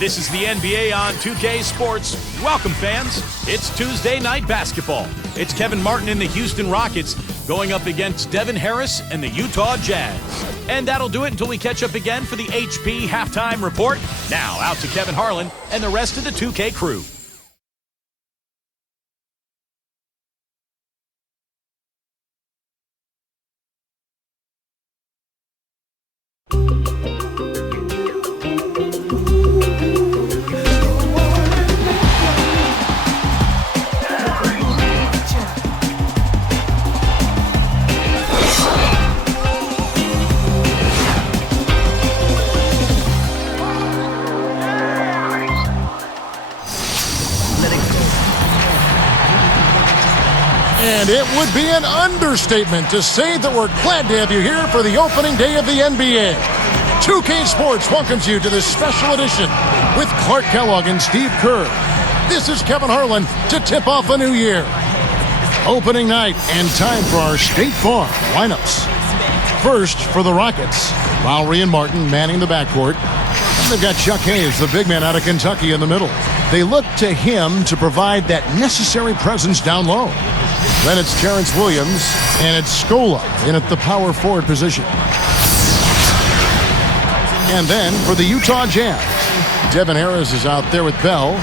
This is the NBA on 2K Sports. Welcome, fans. It's Tuesday night basketball. It's Kevin Martin and the Houston Rockets going up against Devin Harris and the Utah Jazz. And that'll do it until we catch up again for the HP Halftime Report. Now, out to Kevin Harlan and the rest of the 2K crew. And it would be an understatement to say that we're glad to have you here for the opening day of the NBA. 2K Sports welcomes you to this special edition with Clark Kellogg and Steve Kerr. This is Kevin Harlan to tip off a new year. Opening night and time for our State Farm lineups. First, for the Rockets, Lowry and Martin manning the backcourt. And they've got Chuck Hayes, the big man out of Kentucky, in the middle. They look to him to provide that necessary presence down low. Then it's Terrence Williams, and it's Scola in at the power forward position. And then for the Utah Jazz, Devin Harris is out there with Bell.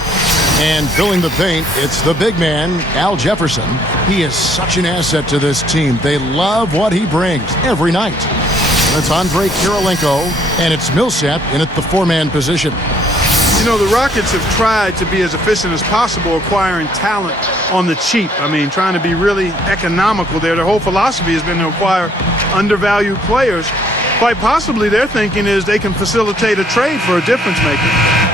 And filling the paint, it's the big man, Al Jefferson. He is such an asset to this team. They love what he brings every night. That's Andre Kirilenko, and it's Millsap in at the four-man position. You know, the Rockets have tried to be as efficient as possible acquiring talent on the cheap. I mean, trying to be really economical there. Their whole philosophy has been to acquire undervalued players. Quite possibly their thinking is they can facilitate a trade for a difference maker.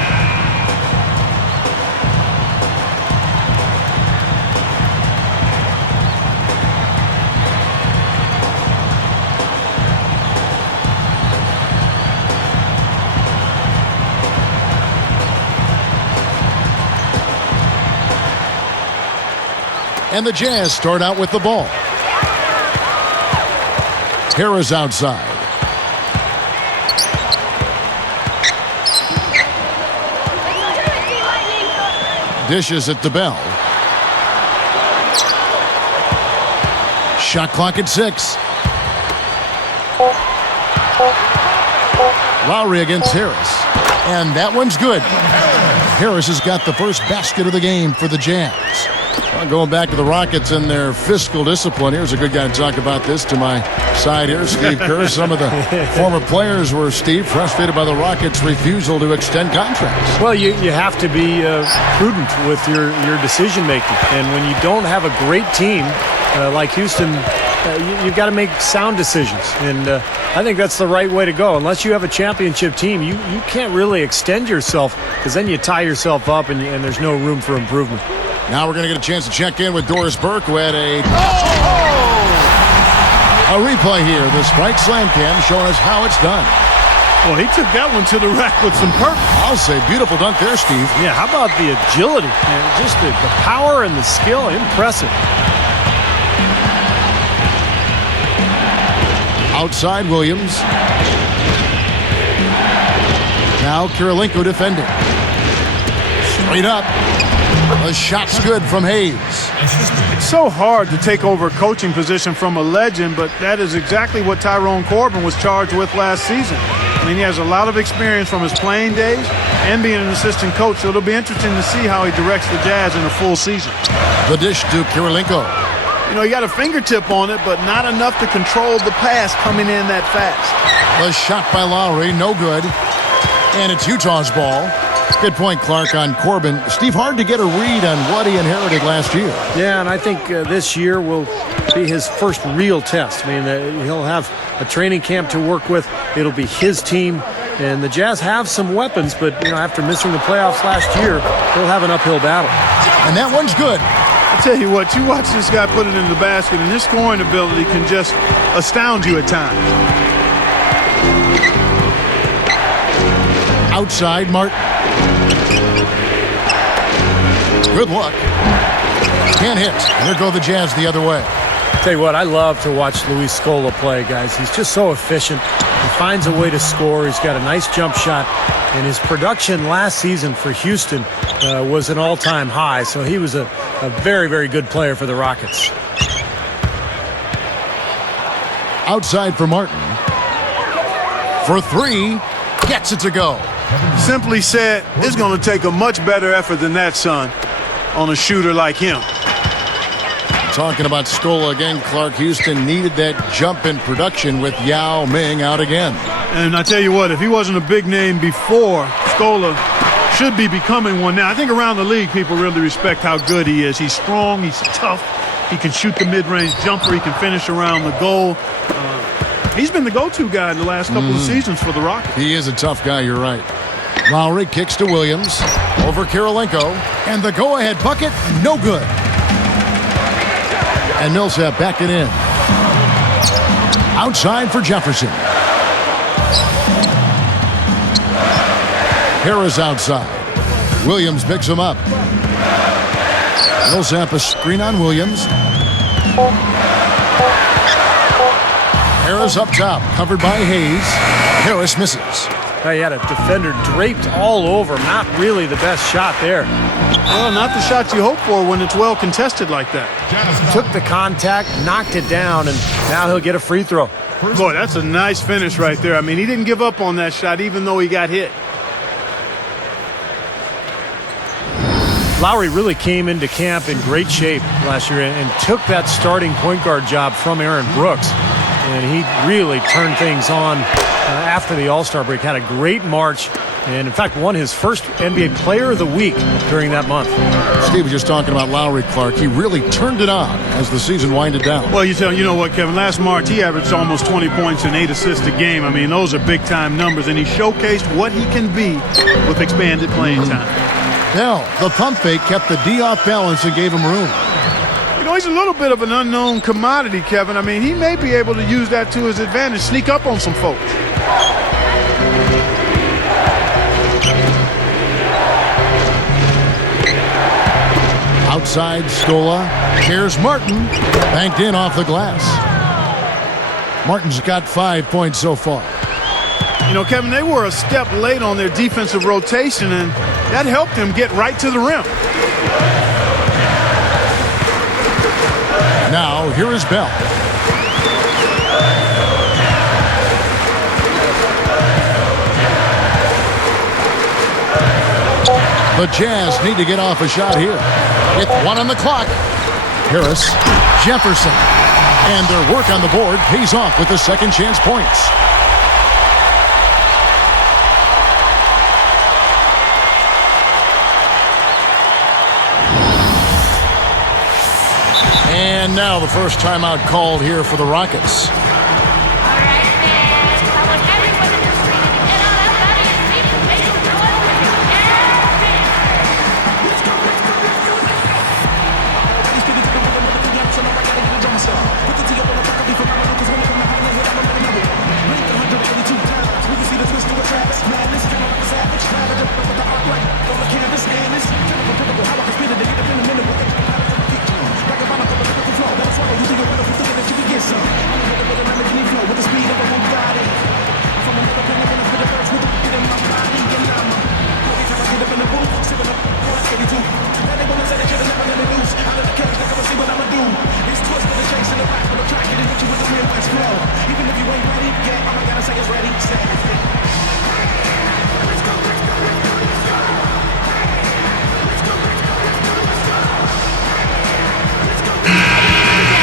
And the Jazz start out with the ball. Harris outside. Dishes at the bell. Shot clock at 6. Lowry against Harris. And that one's good. Harris has got the first basket of the game for the Jazz. Well, going back to the Rockets and their fiscal discipline, here's a good guy to talk about this to my side here, Steve Kerr. Some of the former players were, Steve, frustrated by the Rockets' refusal to extend contracts. Well, you have to be prudent with your decision-making. And when you don't have a great team like Houston, you've got to make sound decisions. And I think that's the right way to go. Unless you have a championship team, you can't really extend yourself because then you tie yourself up and there's no room for improvement. Now we're going to get a chance to check in with Doris Burke, who had a replay here. The Sprite Slam Cam showing us how it's done. Well, he took that one to the rack with some purpose. I'll say beautiful dunk there, Steve. Yeah, how about the agility? Just the power and the skill. Impressive. Outside Williams. Now Kirilenko defending. Straight up. The shot's good from Hayes. It's so hard to take over a coaching position from a legend, but that is exactly what Tyrone Corbin was charged with last season. I mean, he has a lot of experience from his playing days and being an assistant coach, so it'll be interesting to see how he directs the Jazz in a full season. The dish to Kirilenko. You know, he got a fingertip on it, but not enough to control the pass coming in that fast. The shot by Lowry, no good. And it's Utah's ball. Good point, Clark, on Corbin. Steve, hard to get a read on what he inherited last year. Yeah, and I think this year will be his first real test. I mean, he'll have a training camp to work with. It'll be his team. And the Jazz have some weapons, but, after missing the playoffs last year, they'll have an uphill battle. And that one's good. I tell you what, you watch this guy put it in the basket, and his scoring ability can just astound you at times. Outside, Martin. Good luck. Can't hit. And there go the Jazz the other way. Tell you what, I love to watch Luis Scola play, guys. He's just so efficient. He finds a way to score. He's got a nice jump shot. And his production last season for Houston was an all-time high. So he was a very, very good player for the Rockets. Outside for Martin. For three. Gets it to go. Simply said, it's going to take a much better effort than that, son, on a shooter like him. Talking about Scola again, Clark. Houston needed that jump in production with Yao Ming out again. And I tell you what, if he wasn't a big name before, Scola should be becoming one now. I think around the league, people really respect how good he is. He's strong, he's tough, he can shoot the mid-range jumper, he can finish around the goal. He's been the go-to guy in the last couple of seasons for the Rockets. He is a tough guy, you're right. Lowry kicks to Williams, over Kirilenko, and the go-ahead bucket, no good. And Millsap back it in. Outside for Jefferson. Harris outside. Williams picks him up. Millsap a screen on Williams. Harris up top, covered by Hayes. Harris misses. He had a defender draped all over. Not really the best shot there. Well, not the shot you hope for when it's well contested like that. Took the contact, knocked it down, and now he'll get a free throw. Boy, that's a nice finish right there. I mean, he didn't give up on that shot even though he got hit. Lowry really came into camp in great shape last year and took that starting point guard job from Aaron Brooks. And he really turned things on after the All-Star break. Had a great March and, in fact, won his first NBA Player of the Week during that month. Steve was just talking about Lowry, Clark. He really turned it on as the season winded down. Well, you know what, Kevin? Last March, he averaged almost 20 points and 8 assists a game. I mean, those are big-time numbers, and he showcased what he can be with expanded playing time. Now, the pump fake kept the D off balance and gave him room. You know, he's a little bit of an unknown commodity, Kevin. I mean, he may be able to use that to his advantage, sneak up on some folks. Outside, Scola. Here's Martin. Banked in off the glass. Martin's got 5 points so far. You know, Kevin, they were a step late on their defensive rotation, and that helped them get right to the rim. Now, here is Bell. The Jazz need to get off a shot here. With 1 on the clock. Harris, Jefferson. And their work on the board pays off with the second chance points. And now the first timeout called here for the Rockets.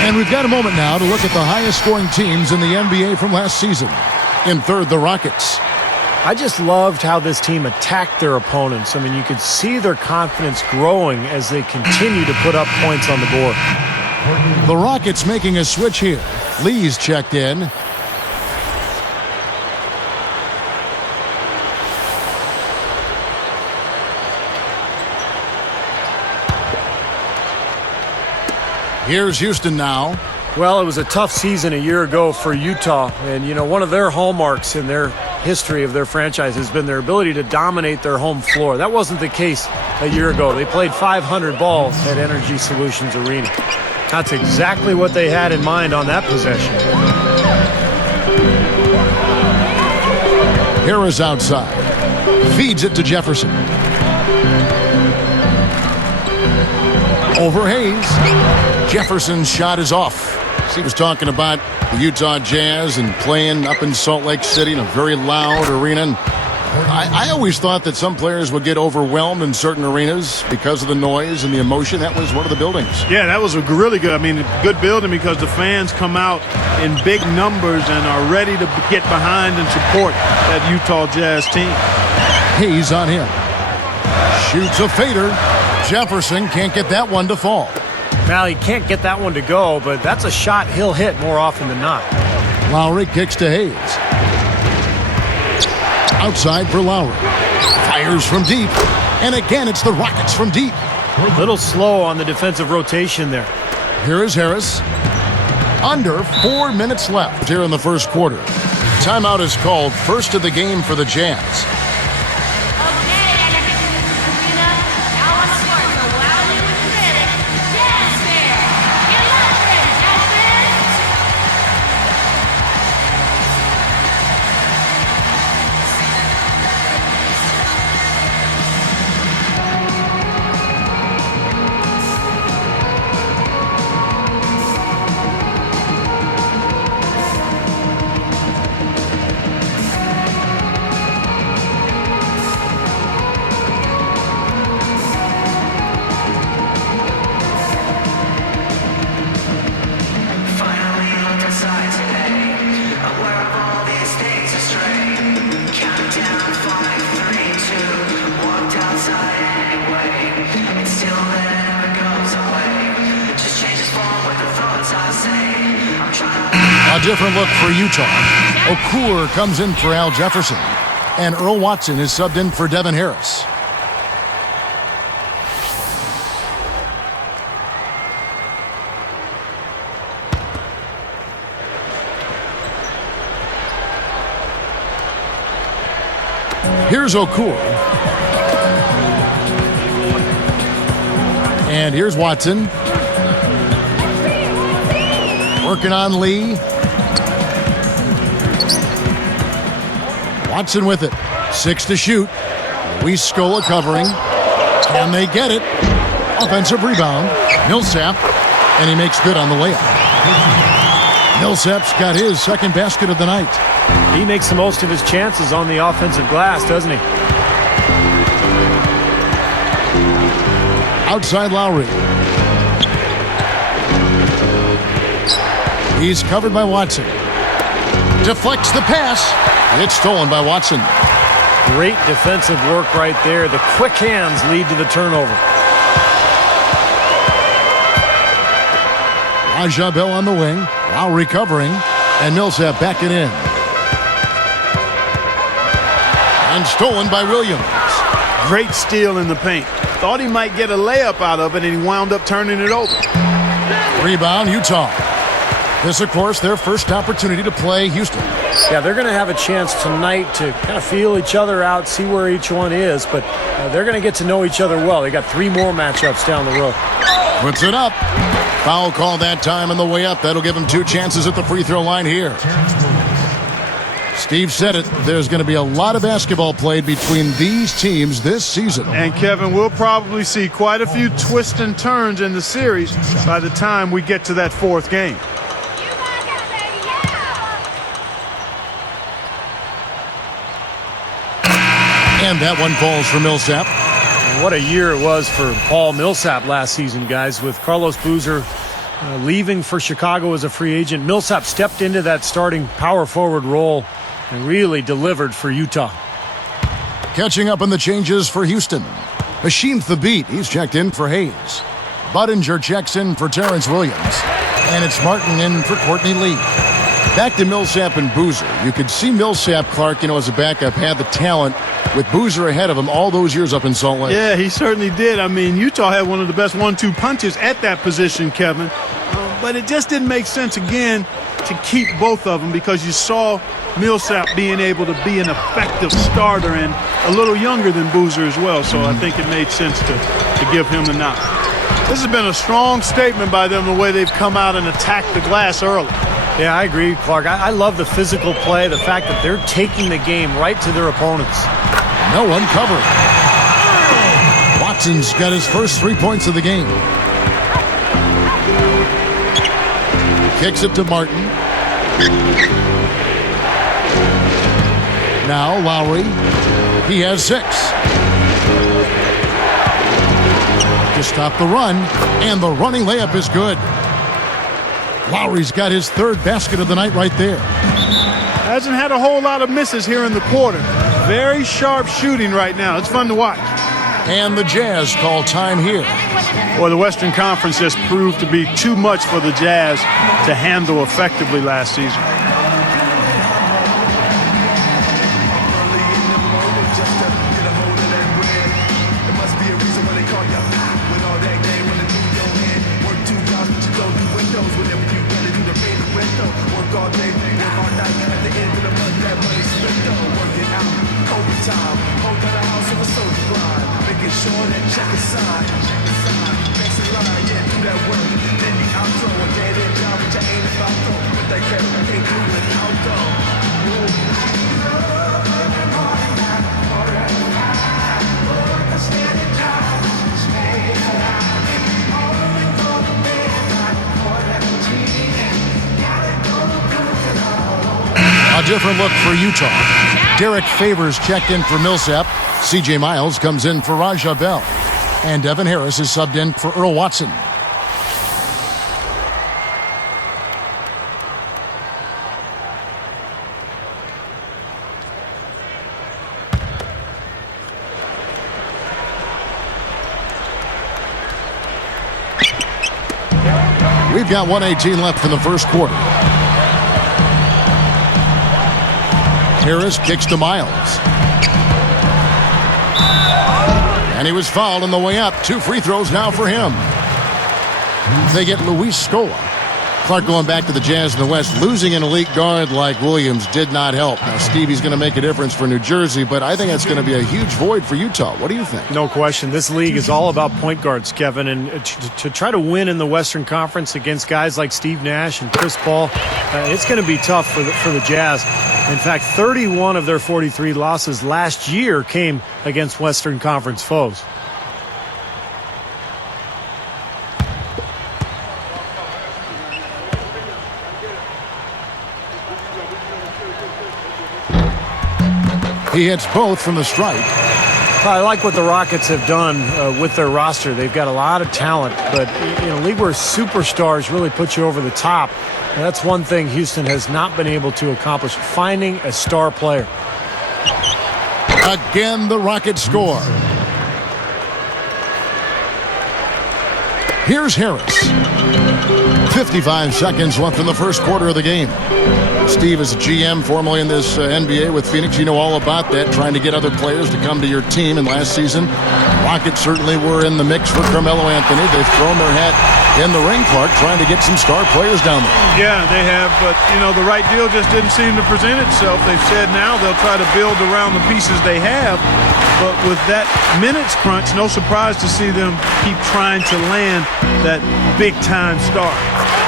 And we've got a moment now to look at the highest scoring teams in the NBA from last season. In third, the Rockets. I just loved how this team attacked their opponents. I mean, you could see their confidence growing as they continue to put up points on the board. The Rockets making a switch here. Lee's checked in. Here's Houston now. Well, it was a tough season a year ago for Utah. And, you know, one of their hallmarks in their history of their franchise has been their ability to dominate their home floor. That wasn't the case a year ago. They played 500 ball at Energy Solutions Arena. That's exactly what they had in mind on that possession. Harris outside. Feeds it to Jefferson. Over Hayes. Jefferson's shot is off. He was talking about the Utah Jazz and playing up in Salt Lake City in a very loud arena. And I always thought that some players would get overwhelmed in certain arenas because of the noise and the emotion. That was one of the buildings. Yeah, that was a really good. I mean, good building because the fans come out in big numbers and are ready to get behind and support that Utah Jazz team. Hayes on him. Shoots a fader. Jefferson can't get that one to fall. Well, he can't get that one to go, but that's a shot he'll hit more often than not. Lowry kicks to Hayes. Outside for Lowry. Fires from deep. And again, it's the Rockets from deep. A little slow on the defensive rotation there. Here is Harris. Under 4 minutes left here in the first quarter. Timeout is called. First of the game for the Jazz. A different look for Utah. Okur comes in for Al Jefferson. And Earl Watson is subbed in for Devin Harris. Here's Okur. And here's Watson. Working on Lee. Watson with it. 6 to shoot. Luis Scola covering. Can they get it? Offensive rebound. Millsap. And he makes good on the layup. Millsap's got his second basket of the night. He makes the most of his chances on the offensive glass, doesn't he? Outside Lowry. He's covered by Watson. Deflects the pass. It's stolen by Watson. Great defensive work right there. The quick hands lead to the turnover. Raja Bell on the wing. Lowry covering. And Millsap backing in. And stolen by Williams. Great steal in the paint. Thought he might get a layup out of it, and he wound up turning it over. Rebound, Utah. This, of course, their first opportunity to play Houston. Yeah, they're going to have a chance tonight to kind of feel each other out, see where each one is, but they're going to get to know each other well. They got 3 more matchups down the road. Puts it up. Foul call that time on the way up. That'll give him 2 chances at the free throw line here. Steve said it. There's going to be a lot of basketball played between these teams this season. And, Kevin, we'll probably see quite a few twists and turns in the series by the time we get to that 4th game. And that one falls for Millsap. What a year it was for Paul Millsap last season, guys. With Carlos Boozer leaving for Chicago as a free agent, Millsap stepped into that starting power forward role and really delivered for Utah. Catching up on the changes for Houston. Hashim Thabit, he's checked in for Hayes. Budinger checks in for Terrence Williams. And it's Martin in for Courtney Lee. Back to Millsap and Boozer. You could see Millsap, Clark, as a backup, had the talent with Boozer ahead of him all those years up in Salt Lake. Yeah, he certainly did. I mean, Utah had one of the best 1-2 punches at that position, Kevin. But it just didn't make sense, again, to keep both of them because you saw Millsap being able to be an effective starter and a little younger than Boozer as well. So I think it made sense to give him the nod. This has been a strong statement by them, the way they've come out and attacked the glass early. Yeah, I agree, Clark. I love the physical play, the fact that they're taking the game right to their opponents. No one covering. Watson's got his first 3 points of the game. Kicks it to Martin. Now Lowry. He has 6. To stop the run, and the running layup is good. Lowry's got his 3rd basket of the night right there. Hasn't had a whole lot of misses here in the quarter. Very sharp shooting right now. It's fun to watch. And the Jazz call time here. Well, the Western Conference just proved to be too much for the Jazz to handle effectively last season. A different look for Utah. Derek Favors checked in for Millsap. C.J. Miles comes in for Raja Bell. And Devin Harris is subbed in for Earl Watson. We've got 1:18 left in the first quarter. Harris kicks to Miles. And he was fouled on the way up. 2 free throws now for him. They get Luis Scola. Clark going back to the Jazz in the West. Losing an elite guard like Williams did not help. Now, Stevie's going to make a difference for New Jersey, but I think that's going to be a huge void for Utah. What do you think? No question. This league is all about point guards, Kevin. And to try to win in the Western Conference against guys like Steve Nash and Chris Paul, it's going to be tough for the Jazz. In fact, 31 of their 43 losses last year came against Western Conference foes. He hits both from the stripe. I like what the Rockets have done with their roster. They've got a lot of talent, but in a league where superstars really put you over the top, that's one thing Houston has not been able to accomplish, finding a star player. Again, the Rockets score. Here's Harris. 55 seconds left in the first quarter of the game. Steve is a GM formerly in this NBA with Phoenix. You know all about that, trying to get other players to come to your team. And last season, Rockets certainly were in the mix for Carmelo Anthony. They've thrown their hat in the ring, Clark, trying to get some star players down there. Yeah, they have, but, the right deal just didn't seem to present itself. They've said now they'll try to build around the pieces they have, but with that minutes crunch, no surprise to see them keep trying to land that big-time star.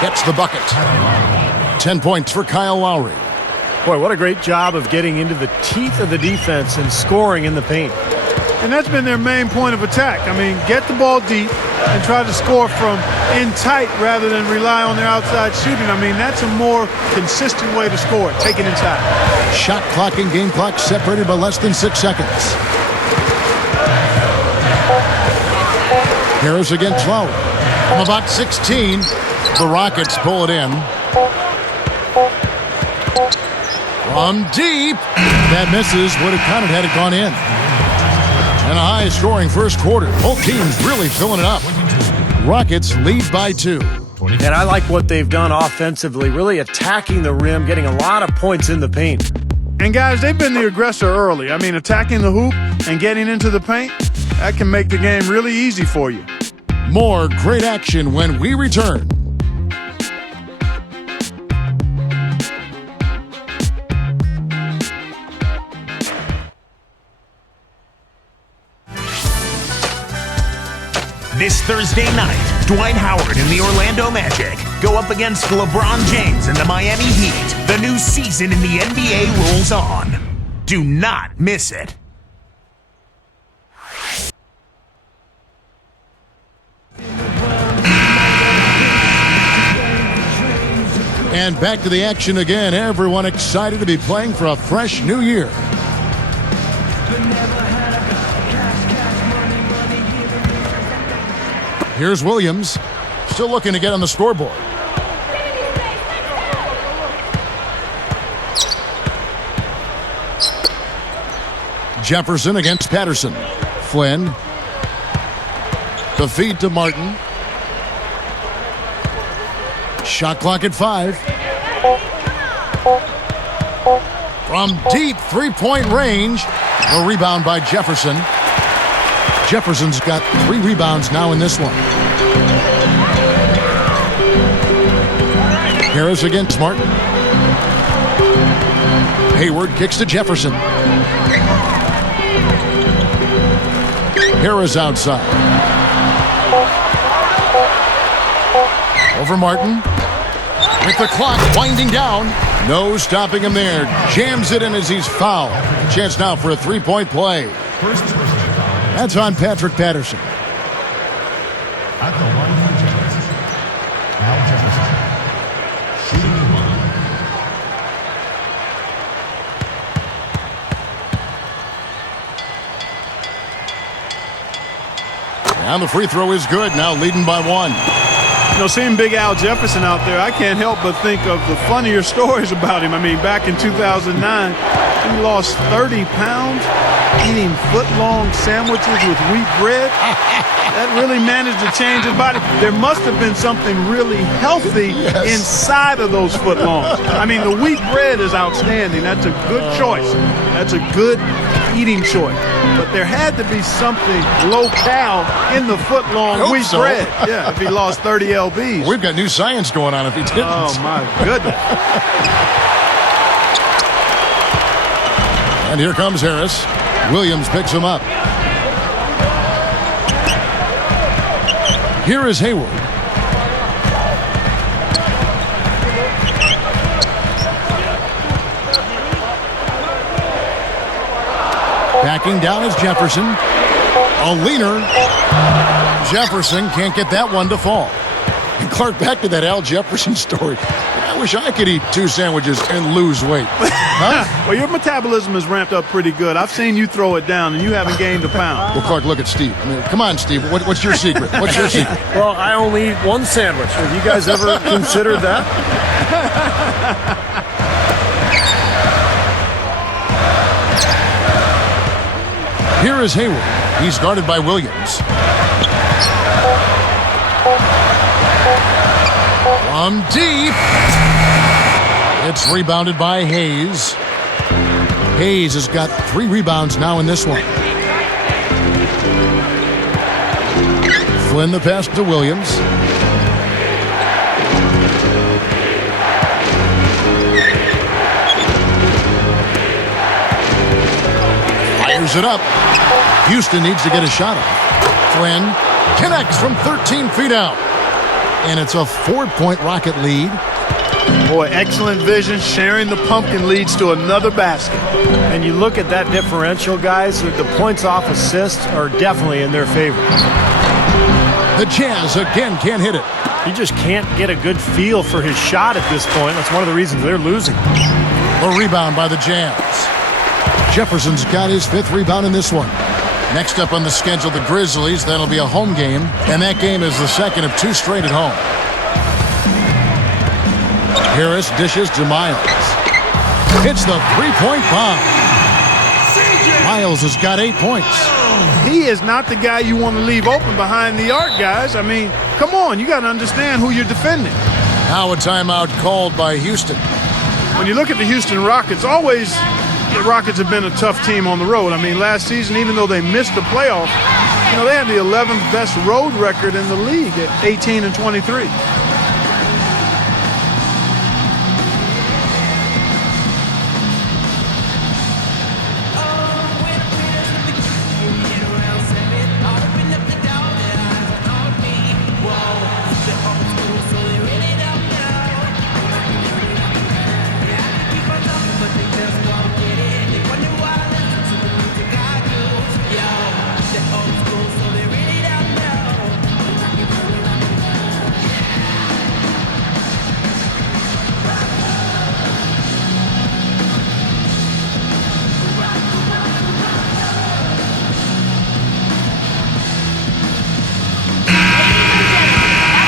Gets the bucket. 10 points for Kyle Lowry. Boy, what a great job of getting into the teeth of the defense and scoring in the paint. And that's been their main point of attack. Get the ball deep and try to score from in tight rather than rely on their outside shooting. That's a more consistent way to score. Take it inside. Shot clock and game clock separated by less than 6 seconds. Harris against Lowry. From about 16, the Rockets pull it in. From deep. That misses. Would have counted had it gone in. And a high-scoring first quarter. Both teams really filling it up. Rockets lead by 2. And I like what they've done offensively, really attacking the rim, getting a lot of points in the paint. And, guys, they've been the aggressor early. Attacking the hoop and getting into the paint, that can make the game really easy for you. More great action when we return. This Thursday night, Dwight Howard and the Orlando Magic go up against LeBron James and the Miami Heat. The new season in the NBA rolls on. Do not miss it. And back to the action again. Everyone excited to be playing for a fresh new year. Here's Williams, still looking to get on the scoreboard. Jefferson against Patterson. Flynn. The feed to Martin. Shot clock at 5. From deep three-point range. A rebound by Jefferson. Jefferson's got 3 rebounds now in this one. Harris against Martin. Hayward kicks to Jefferson. Harris outside. Over Martin. With the clock winding down. No stopping him there. Jams it in as he's fouled. A chance now for a 3-point play. That's on Patrick Patterson. At the line for Jefferson. Al Jefferson. Shooting the line. And the free throw is good. Now leading by 1. You know, seeing Big Al Jefferson out there, I can't help but think of the funnier stories about him. I mean, back in 2009, he lost 30 pounds eating foot-long sandwiches with wheat bread. That really managed to change his body. There must have been something really healthy inside of those foot-longs. I mean, the wheat bread is outstanding. That's a good choice. That's a good eating choice. But there had to be something low-cal in the foot-long wheat bread. Yeah, if he lost 30 lbs. We've got new science going on if he didn't. Oh, my goodness. And here comes Harris. Williams picks him up. Here is Hayward. Backing down is Jefferson. A leaner. Jefferson can't get that one to fall. And Clark, back to that Al Jefferson story. I wish I could eat 2 sandwiches and lose weight. Huh? Well, your metabolism is ramped up pretty good. I've seen you throw it down, and you haven't gained a pound. Well, Clark, look at Steve. I mean, come on, Steve. What's your secret? What's your secret? Well, I only eat 1 sandwich. Have you guys ever considered that? Here is Hayward. He's guarded by Williams. From deep. It's rebounded by Hayes. Hayes has got 3 rebounds now in this one. Flynn the pass to Williams. Fires it up. Houston needs to get a shot off. Flynn connects from 13 feet out. And it's a 4-point Rocket lead. Boy, excellent vision. Sharing the pumpkin leads to another basket. And you look at that differential, guys, the points off assists are definitely in their favor. The Jazz again can't hit it. He just can't get a good feel for his shot at this point. That's one of the reasons they're losing. A rebound by the Jazz. Jefferson's got his 5th rebound in this one. Next up on the schedule, the Grizzlies. That'll be a home game, and that game is the second of 2 straight at home. Harris dishes to Miles. It's the 3-point bomb. Miles has got 8 points. He is not the guy you want to leave open behind the arc, guys. I mean, come on, you got to understand who you're defending. Now a timeout called by Houston. When you look at the Houston Rockets, always the Rockets have been a tough team on the road. I mean, last season, even though they missed the playoff, you know, they had the 11th best road record in the league at 18-23.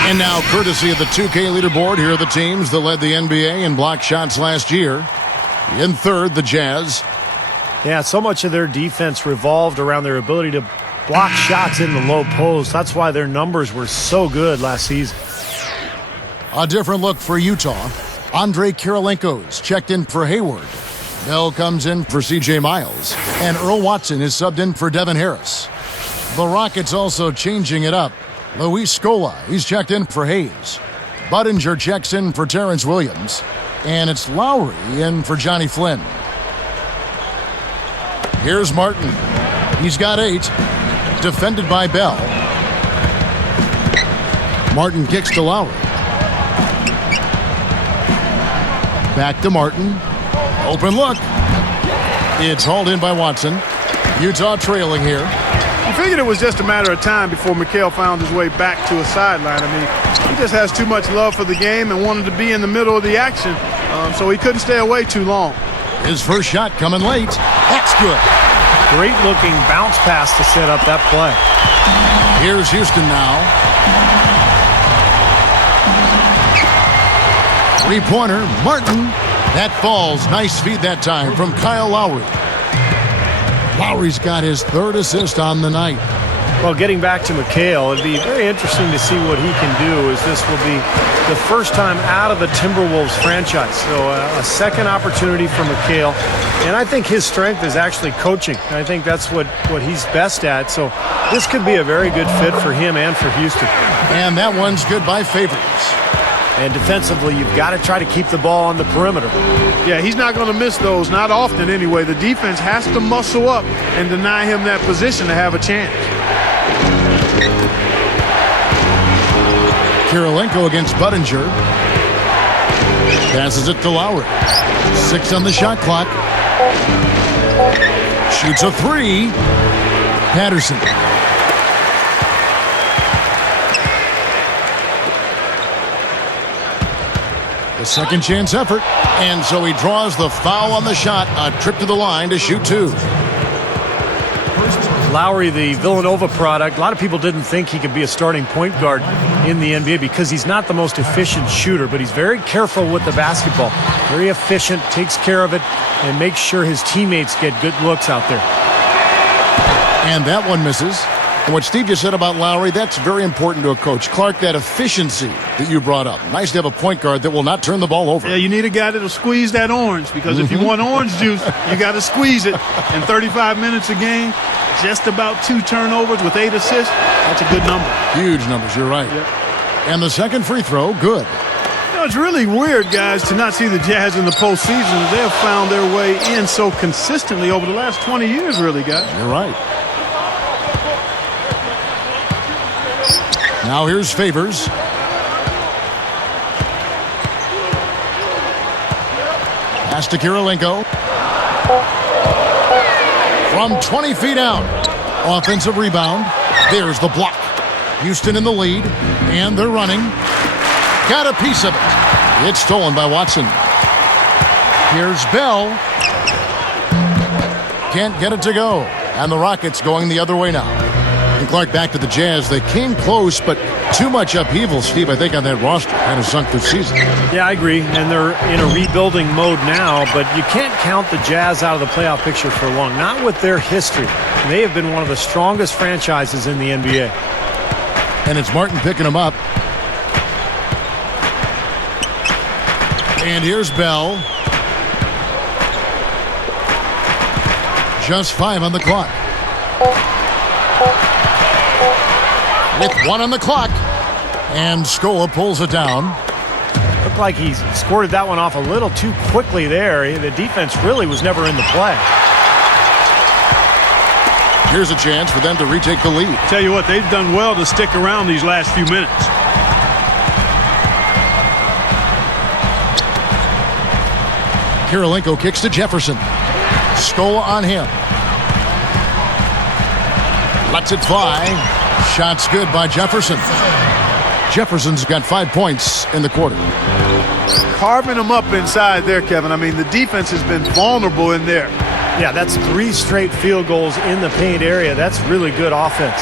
And now, courtesy of the 2K leaderboard, here are the teams that led the NBA in block shots last year. In third, the Jazz. Yeah, so much of their defense revolved around their ability to block shots in the low post. That's why their numbers were so good last season. A different look for Utah. Andre Kirilenko's checked in for Hayward. Bell comes in for C.J. Miles. And Earl Watson is subbed in for Devin Harris. The Rockets also changing it up. Luis Scola, he's checked in for Hayes. Budinger checks in for Terrence Williams. And it's Lowry in for Johnny Flynn. Here's Martin. He's got 8. Defended by Bell. Martin kicks to Lowry. Back to Martin. Open look. It's hauled in by Watson. Utah trailing here. I figured it was just a matter of time before Mikal found his way back to a sideline. I mean, he just has too much love for the game and wanted to be in the middle of the action, so he couldn't stay away too long. His first shot coming late. That's good. Great looking bounce pass to set up that play. Here's Houston now. Three-pointer, Martin. That falls. Nice feed that time from Kyle Lowry. Lowry's got his 3rd assist on the night. Well, getting back to Mikal, it'd be very interesting to see what he can do, as this will be the first time out of the Timberwolves franchise. So a second opportunity for Mikal. And I think his strength is actually coaching. I think that's what he's best at. So this could be a very good fit for him and for Houston. And that one's good by Favors. And defensively, you've got to try to keep the ball on the perimeter. Yeah, he's not going to miss those, not often anyway. The defense has to muscle up and deny him that position to have a chance. Kirilenko against Budinger. Passes it to Lowry. 6 on the shot clock. Shoots a 3. Patterson. The second chance effort. And so he draws the foul on the shot. A trip to the line to shoot 2. Lowry, the Villanova product, a lot of people didn't think he could be a starting point guard in the NBA because he's not the most efficient shooter, but he's very careful with the basketball. Very efficient, takes care of it, and makes sure his teammates get good looks out there. And that one misses. And what Steve just said about Lowry, that's very important to a coach. Clark, that efficiency that you brought up. Nice to have a point guard that will not turn the ball over. Yeah, you need a guy that'll squeeze that orange, because if you want orange juice, you got to squeeze it. In 35 minutes a game, just about 2 turnovers with 8 assists. That's a good number. Huge numbers, you're right. Yep. And the second free throw, good. You know, it's really weird, guys, to not see the Jazz in the postseason. They have found their way in so consistently over the last 20 years, really, guys. You're right. Now here's Favors. Pass to Kirilenko. From 20 feet out. Offensive rebound. There's the block. Houston in the lead. And they're running. Got a piece of it. It's stolen by Watson. Here's Bell. Can't get it to go. And the Rockets going the other way now. And Clark, back to the Jazz. They came close, but too much upheaval, Steve, I think, on that roster. Kind of sunk their season. Yeah, I agree. And they're in a rebuilding mode now, but you can't count the Jazz out of the playoff picture for long. Not with their history. They have been one of the strongest franchises in the NBA. And it's Martin picking them up. And here's Bell. Just 5 on the clock. With 1 on the clock. And Scola pulls it down. Looked like he squirted that one off a little too quickly there. The defense really was never in the play. Here's a chance for them to retake the lead. Tell you what, they've done well to stick around these last few minutes. Kirilenko kicks to Jefferson. Scola on him. Lets it fly. Shot's good by Jefferson. Jefferson's got 5 points in the quarter. Carving them up inside there, Kevin. I mean, the defense has been vulnerable in there. Yeah, that's 3 straight field goals in the paint area. That's really good offense.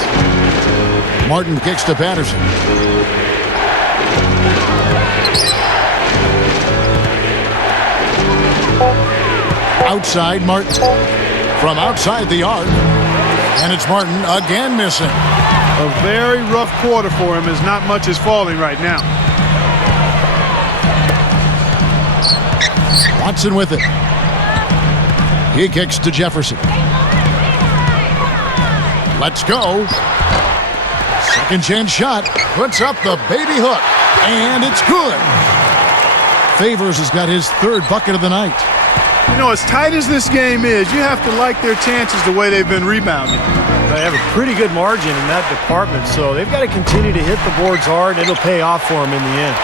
Martin kicks to Patterson. Outside Martin. From outside the arc. And it's Martin again missing. A very rough quarter for him as not much is falling right now. Watson with it. He kicks to Jefferson. Let's go. Second chance shot. Puts up the baby hook. And it's good. Favors has got his third bucket of the night. You know, as tight as this game is, you have to like their chances the way they've been rebounding. They have a pretty good margin in that department, so they've got to continue to hit the boards hard. It'll pay off for them in the end.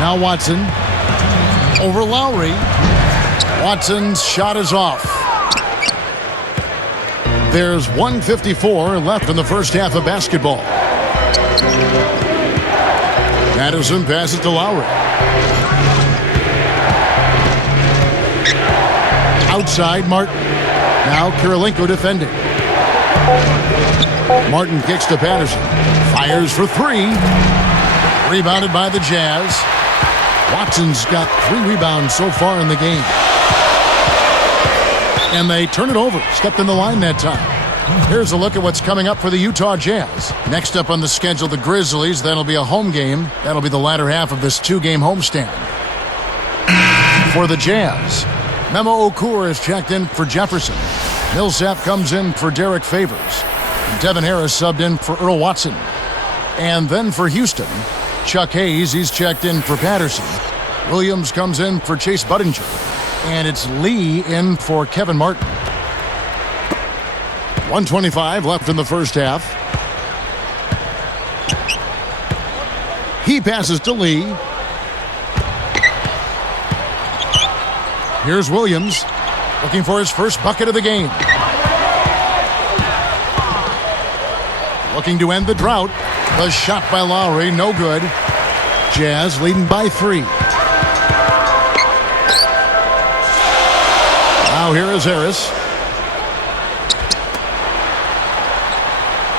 Now Watson over Lowry. Watson's shot is off. There's 1:54 left in the first half of basketball. Madison passes to Lowry. Outside Martin. Now Kirilenko defending. Martin kicks to Patterson. Fires for three. Rebounded by the Jazz. Watson's got 3 rebounds so far in the game. And they turn it over. Stepped in the line that time. Here's a look at what's coming up for the Utah Jazz. Next up on the schedule, the Grizzlies. That'll be a home game. That'll be the latter half of this 2-game homestand. For the Jazz, Memo Okur is checked in for Jefferson. Millsap comes in for Derek Favors. Devin Harris subbed in for Earl Watson. And then for Houston, Chuck Hayes, he's checked in for Patterson. Williams comes in for Chase Budinger. And it's Lee in for Kevin Martin. 1:25 left in the first half. He passes to Lee. Here's Williams, looking for his first bucket of the game. Looking to end the drought. The shot by Lowry, no good. Jazz leading by 3. Now here is Harris.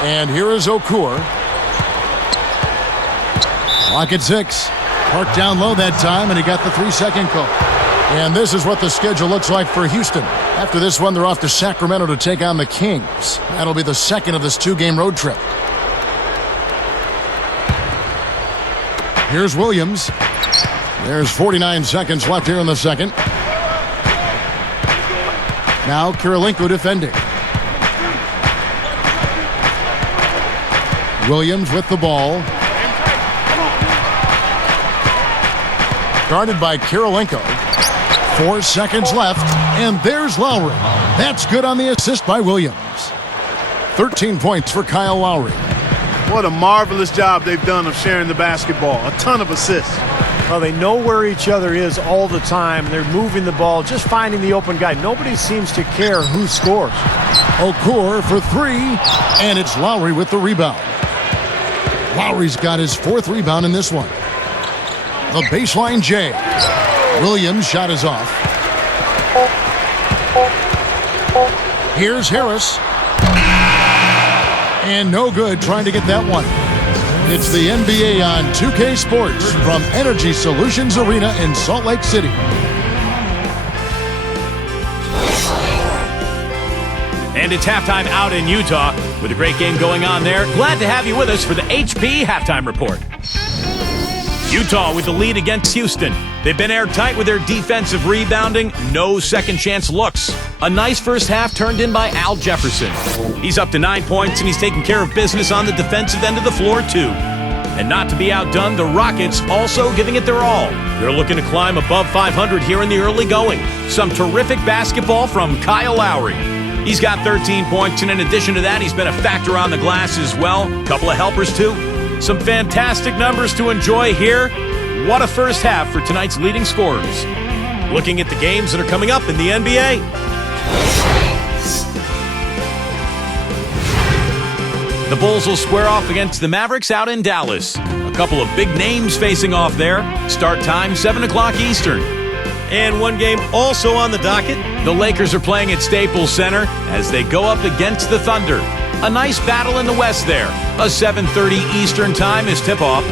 And here is Okur. Clock at 6. Parked down low that time, and he got the 3-second call. And this is what the schedule looks like for Houston. After this one, they're off to Sacramento to take on the Kings. That'll be the second of this 2-game road trip. Here's Williams. There's 49 seconds left here in the second. Now Kirilenko defending. Williams with the ball. Guarded by Kirilenko. 4 seconds left, and there's Lowry. That's good on the assist by Williams. 13 points for Kyle Lowry. What a marvelous job they've done of sharing the basketball. A ton of assists. Well, they know where each other is all the time. They're moving the ball, just finding the open guy. Nobody seems to care who scores. Okur for 3, and it's Lowry with the rebound. Lowry's got his 4th rebound in this one. The baseline J. Williams' shot is off. Here's Harris. And no good trying to get that one. It's the NBA on 2K Sports from Energy Solutions Arena in Salt Lake City. And it's halftime out in Utah with a great game going on there. Glad to have you with us for the HP Halftime Report. Utah with the lead against Houston. They've been airtight with their defensive rebounding. No second chance looks. A nice first half turned in by Al Jefferson. He's up to 9 points, and he's taking care of business on the defensive end of the floor, too. And not to be outdone, the Rockets also giving it their all. They're looking to climb above 500 here in the early going. Some terrific basketball from Kyle Lowry. He's got 13 points, and in addition to that, he's been a factor on the glass as well. Couple of helpers, too. Some fantastic numbers to enjoy here. What a first half for tonight's leading scorers. Looking at the games that are coming up in the NBA. The Bulls will square off against the Mavericks out in Dallas. A couple of big names facing off there. Start time, 7 o'clock Eastern. And one game also on the docket. The Lakers are playing at Staples Center as they go up against the Thunder. A nice battle in the West there. A 7:30 Eastern time is tip-off.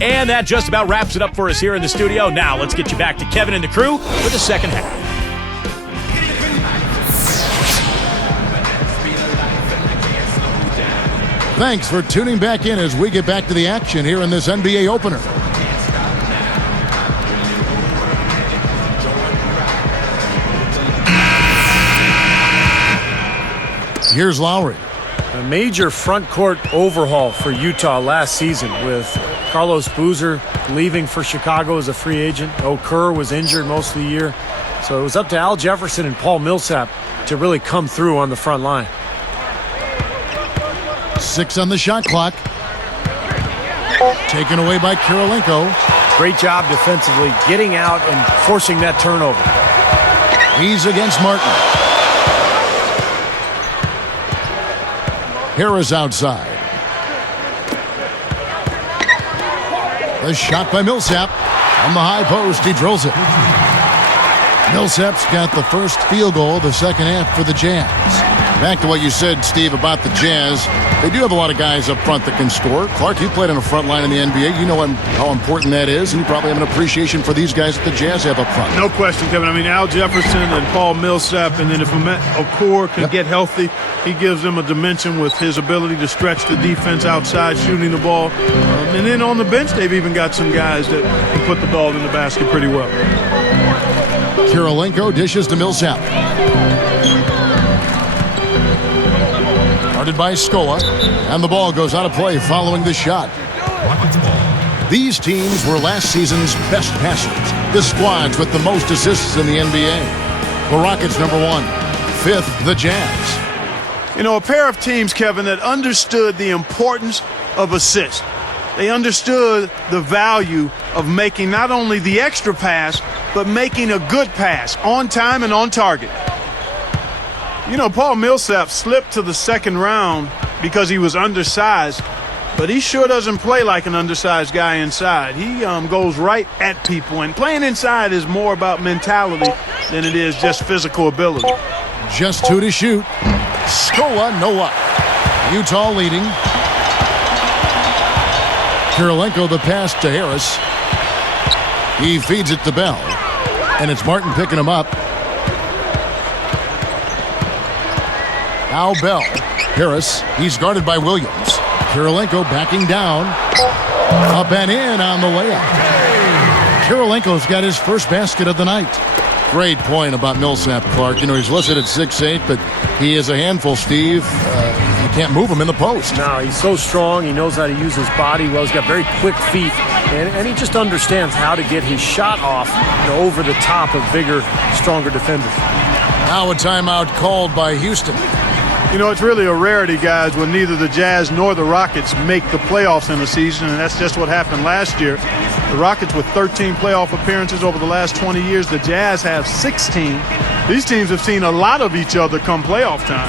And that just about wraps it up for us here in the studio. Now let's get you back to Kevin and the crew for the second half. Thanks for tuning back in as we get back to the action here in this NBA opener. Here's Lowry. A major front court overhaul for Utah last season with Carlos Boozer leaving for Chicago as a free agent. Kerr was injured most of the year. So it was up to Al Jefferson and Paul Millsap to really come through on the front line. 6 on the shot clock. Taken away by Kirilenko. Great job defensively, getting out and forcing that turnover. He's against Martin. Harris outside. The shot by Millsap. On the high post, he drills it. Millsap's got the first field goal of the second half for the Jazz. Back to what you said, Steve, about the Jazz. They do have a lot of guys up front that can score. Clark, you played on the front line in the NBA. You know how important that is, and you probably have an appreciation for these guys that the Jazz have up front. No question, Kevin. I mean, Al Jefferson and Paul Millsap, and then if Okur can get healthy, he gives them a dimension with his ability to stretch the defense outside, shooting the ball. And then on the bench, they've even got some guys that can put the ball in the basket pretty well. Kirilenko dishes to Millsap. Guarded by Scola, and the ball goes out of play following the shot. These teams were last season's best passers, the squads with the most assists in the NBA. The Rockets number 1, 5th the Jazz. You know, a pair of teams, Kevin, that understood the importance of assists. They understood the value of making not only the extra pass, but making a good pass on time and on target. You know, Paul Millsap slipped to the second round because he was undersized, but he sure doesn't play like an undersized guy inside. He goes right at people, and playing inside is more about mentality than it is just physical ability. Just 2 to shoot. Scola, no luck. Utah leading. Kirilenko the pass to Harris. He feeds it to Bell, and it's Martin picking him up. Now Bell. Harris, he's guarded by Williams. Kirilenko backing down. Up and in on the layup. Kirilenko's got his first basket of the night. Great point about Millsap, Clark. You know, he's listed at 6'8", but he is a handful, Steve. You can't move him in the post. No, he's so strong. He knows how to use his body well. He's got very quick feet, and he just understands how to get his shot off, over the top of bigger, stronger defenders. Now a timeout called by Houston. You know, it's really a rarity, guys, when neither the Jazz nor the Rockets make the playoffs in the season, and that's just what happened last year. The Rockets with 13 playoff appearances over the last 20 years. The Jazz have 16. These teams have seen a lot of each other come playoff time.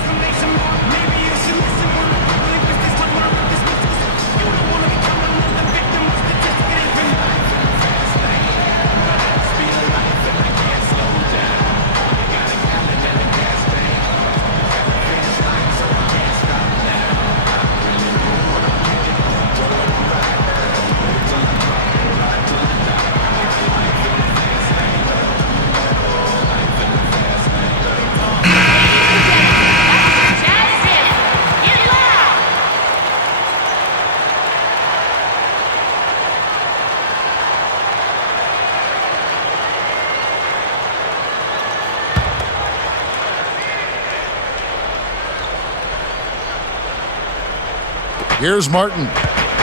Here's Martin,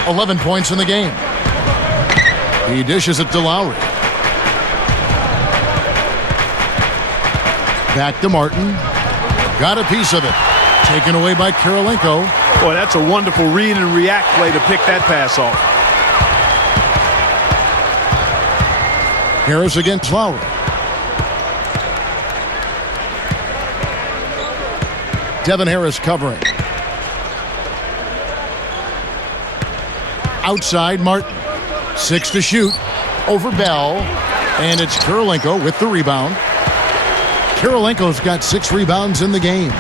11 points in the game. He dishes it to Lowry. Back to Martin. Got a piece of it. Taken away by Kirilenko. Boy, that's a wonderful read and react play to pick that pass off. Harris against Lowry. Devin Harris covering. Outside Martin. 6 to shoot. Over Bell. And it's Kirilenko with the rebound. Kirilenko's got 6 rebounds in the game.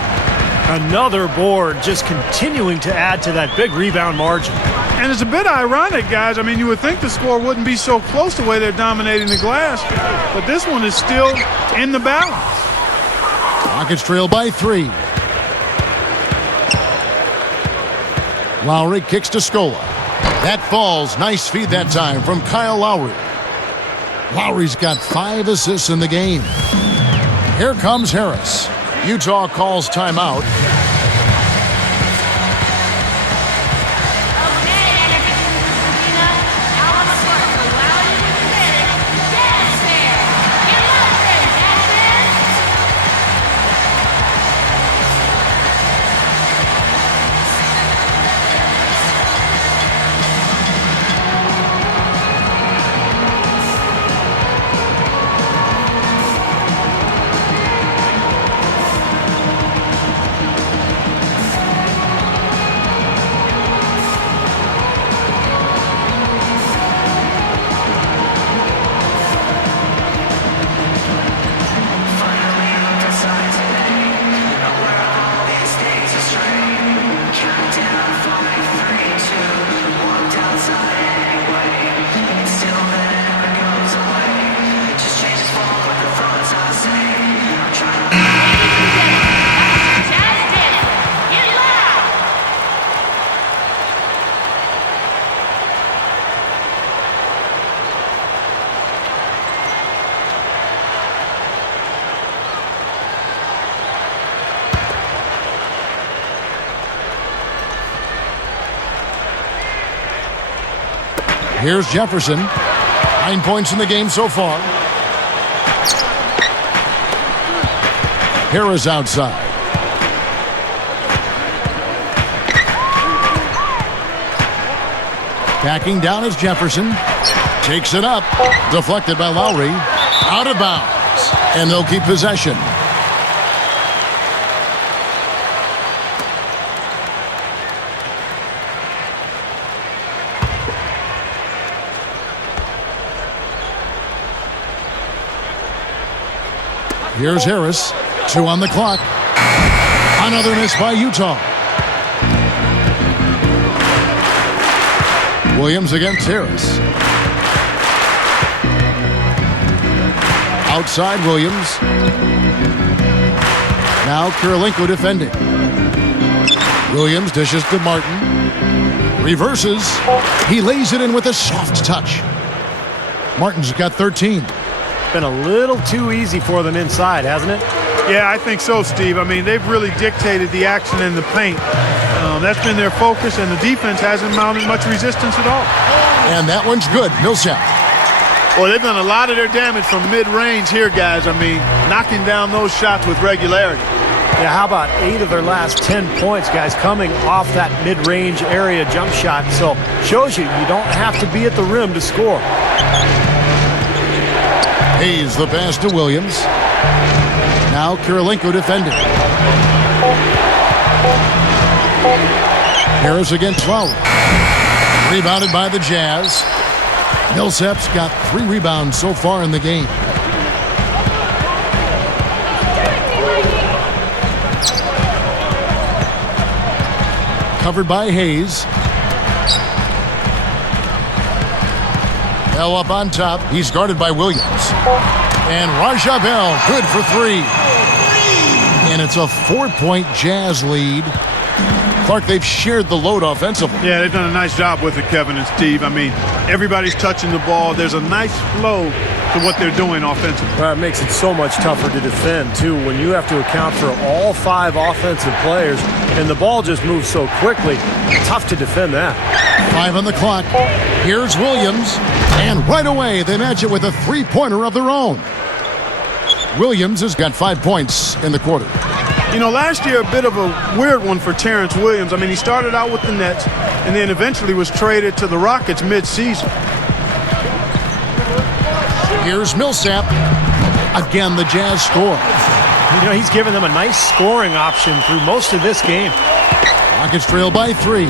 Another board, just continuing to add to that big rebound margin. And it's a bit ironic, guys. I mean, you would think the score wouldn't be so close the way they're dominating the glass, but this one is still in the balance. Rockets trail by 3. Lowry kicks to Scola. That falls. Nice feed that time from Kyle Lowry. Lowry's got 5 assists in the game. Here comes Harris. Utah calls timeout. Here's Jefferson. 9 points in the game so far. Harris outside. Backing down is Jefferson. Takes it up. Deflected by Lowry. Out of bounds. And they'll keep possession. Here's Harris. 2 on the clock. Another miss by Utah. Williams against Harris. Outside Williams. Now Kirilenko defending. Williams dishes to Martin. Reverses. He lays it in with a soft touch. Martin's got 13. Been a little too easy for them inside, hasn't it? Yeah, I think so, Steve. I mean, they've really dictated the action in the paint. That's been their focus, and the defense hasn't mounted much resistance at all. And that one's good. Millsap. Well, they've done a lot of their damage from mid-range here, guys. I mean, knocking down those shots with regularity. Yeah, how about 8 of their last 10 points, guys, coming off that mid-range area jump shot. So, shows you don't have to be at the rim to score. Hayes the pass to Williams. Now Kirilenko defending. Harris against Lowry. Rebounded by the Jazz. Millsap's got 3 rebounds so far in the game. Covered by Hayes. Bell up on top. He's guarded by Williams. And Raja Bell, good for 3. And it's a 4-point Jazz lead. Clark, they've shared the load offensively. Yeah, they've done a nice job with it, Kevin and Steve. I mean, everybody's touching the ball. There's a nice flow to what they're doing offensively. Well, it makes it so much tougher to defend, too, when you have to account for all 5 offensive players, and the ball just moves so quickly. Tough to defend that. 5 on the clock. Here's Williams. And right away, they match it with a 3-pointer of their own. Williams has got 5 points in the quarter. You know, last year, a bit of a weird one for Terrence Williams. I mean, he started out with the Nets and then eventually was traded to the Rockets mid-season. Here's Millsap. Again, the Jazz score. You know, he's given them a nice scoring option through most of this game. Rockets trail by 3.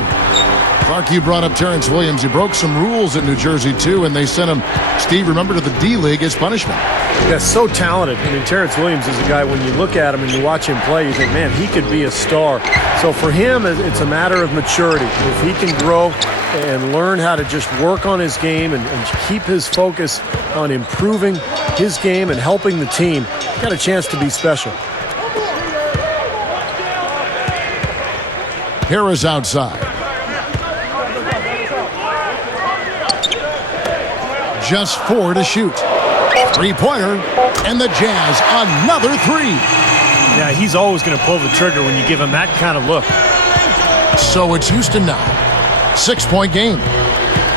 Clark, you brought up Terrence Williams. He broke some rules in New Jersey, too, and they sent him, Steve, remember, to the D-League as punishment. Yeah, so talented. I mean, Terrence Williams is a guy, when you look at him and you watch him play, you think, man, he could be a star. So for him, it's a matter of maturity. If he can grow and learn how to just work on his game and keep his focus on improving his game and helping the team, he's got a chance to be special. Harris outside. Just 4 to shoot. Three-pointer, and the Jazz another 3. Yeah, he's always going to pull the trigger when you give him that kind of look. So it's Houston now. 6-point game.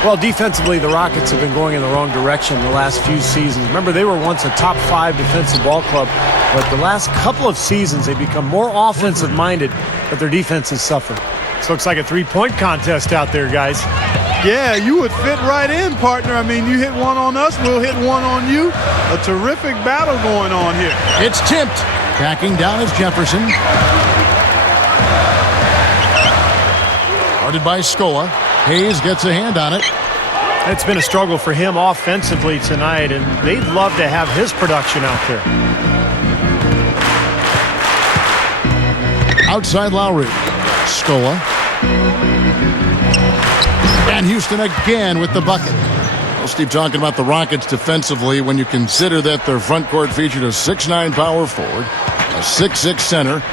Well, defensively, the Rockets have been going in the wrong direction the last few seasons. Remember, they were once a top 5 defensive ball club, but the last couple of seasons they've become more offensive-minded, but their defense has suffered. This looks like a three-point contest out there, guys. Yeah, you would fit right in, partner. I mean, you hit one on us, we'll hit one on you. A terrific battle going on here. It's tipped. Backing down is Jefferson. Guarded by Scola. Hayes gets a hand on it. It's been a struggle for him offensively tonight, and they'd love to have his production out there. Outside Lowry. Scola. And Houston again with the bucket. Well, Steve, talking about the Rockets defensively, when you consider that their front court featured a 6'9" power forward, a 6'6" center,